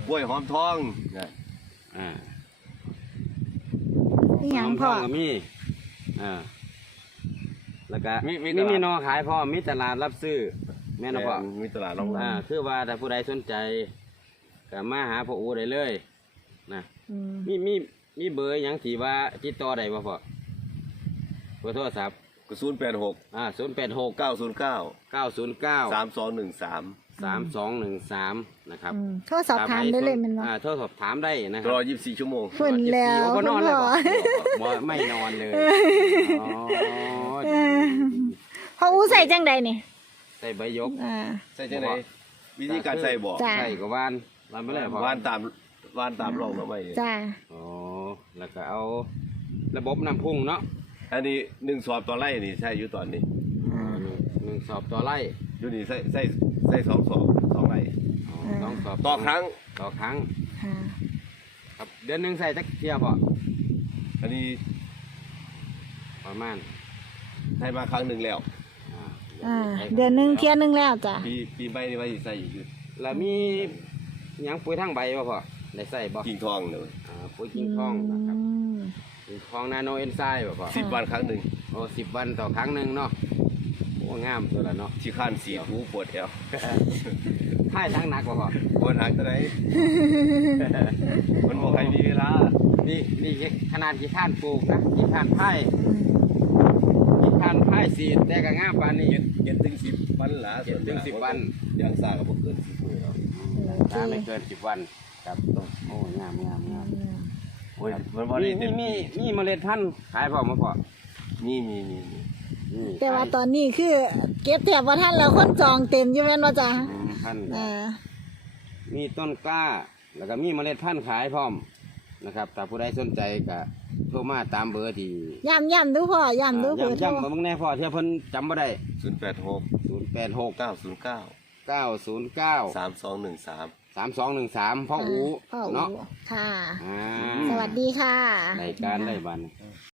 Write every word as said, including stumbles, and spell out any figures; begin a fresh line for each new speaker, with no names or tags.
กล้วยหอมทองนะ
อ่า
นี่หยังพ่อ
ก็มีอ่าแล้วก็
มี
มี
มี
มีนอขายพ่อมีตลาดรับซื้อแม่นพ่อ
มีตลาดรองรับ
อ่าคือว่าถ้าผู้ใดสนใจก็มาหาพ่ออูได้เลยนะมีมีมีเบอร์หยังที่ว่าติดต่อได้บ่พ่อเบอร์โทรศัพท์
ศูนย์แปดหก
อ่าศูนย์แปดหก
เก้าศูนย์เก้า
เก้าศูนย์เก้า
สามสองหนึ่งสาม
สามสองหนึ่งสามนะครับ
อืมโทรสอบถามได้เลยแมันบ่
อ่าโทรสอบถามได้นะค
ต
รั
ล
บ
อดยี่สิบสี่ชั่วโมง
ฝุ่นแล้ว
โอ้ก็นอนเลยบ่
คุณพ่อ
บ่ไม่นอนเลยอ๋อ
เออพ่ออู้ใส่จังใดนี่
ใส่ใบยก
อ่า
ใส่จังไหนวิธีการใส่บอก
จ้ะ
ใส่กับวานวานไม่ได้พอ
วานตามวานตามร่องเราไม่
จ้า
อ๋อแล้วก็เอาระบบน้ำพุ่งเนาะ
อันนี้หนึ่งสอบต่อไร่นี่ใช่อยู่ตอนนี้
อ่า
หนึ่งหนึ่งสอบต่อไร่
อยู่นี่ใส่ใส่ใส่สองสอบสองไร่
อ๋อสองสอบ
ต่อครั้ง
ต่อครั้ง
ค่ะ
ครับเดือนหนึ่งใส่จักเที่ยวพอ
อันนี้
ประมาณ
ใช้มาครั้งหนึ่งแล้ว
อ่า
อ่าเดือนหนึงเที่ยหนึงแล้วจ้ะ
ปีปีใหม่นี่ว่าสิใส่อีกอยู่
แล้วมีหยังปุ๋ยทั้งใบบ่พอได้ใส่บ่
กิ่งทองเลย
อ่าปุ๋ยกิ่งทองนะครับ
อืม
กิ่งทองนาโนเอนไซม์บ่พอ
สิบวันครั้งหนึ่ง
โอ้สิบวันต่อครั้งหนึ่งเนาะโอ้งามตัวละเนาะ
ที่ข้านสีหูปวดแถว
ค่ายทั้งหนักบ่พอ
ปวดหักตัวไหนมันบอกใครมีเวลา
นี่นี่ขนาดกี่ข้านปลูกนะกี่ข้านไผ่
อืม
กี่ข้านไผ่สีดแต่ก็งามปานนี้
เจ็ดเจ็ดถึงสิบวันละ
เจ็ดถึงสิบวัน
อย่างซ่าก็บ่เกินสิบมื้อแล้ว
ถ้าไม่เกินสิบวันครับโอ้งามงามงาม
โอ้ยมันบ่
มี
ได้เต็
มี
ม
มี
ที่
มีเมล็ดพันธุ์ขายพอมาพอ
มีมีมีมี
นี่
แต่ว่าตอนนี้คือ เก็บแถบว่าท่านแล้วคนจองเต็มอยู่แม่นว่าจ้ะ
อืมพันธุ์
อ่า
มีต้นกล้า แล้วก็มีเมล็ดพันธุ์ขายพร้อมนะครับถ้าผู้ใดสนใจก็โทรมาตามเบอร์ที่
ย่ำย่ำดูพ่อย่ำดูเผื่อโทร
ย้ำๆมาเบิ่งแน่พ่อเที่าเพิ่นจำบ่ได้
ศูนย์แปดหก
ศูนย์แปดหก
เก้าศูนย์เก้า
เก้าศูนย์เก้า
สามสองหนึ่งสาม
สามสองหนึ่งสามพ่ออู
พ่ออู
เนาะ
ค่ะ
อ่า
สวัสดีค่ะ
รายการได้บัน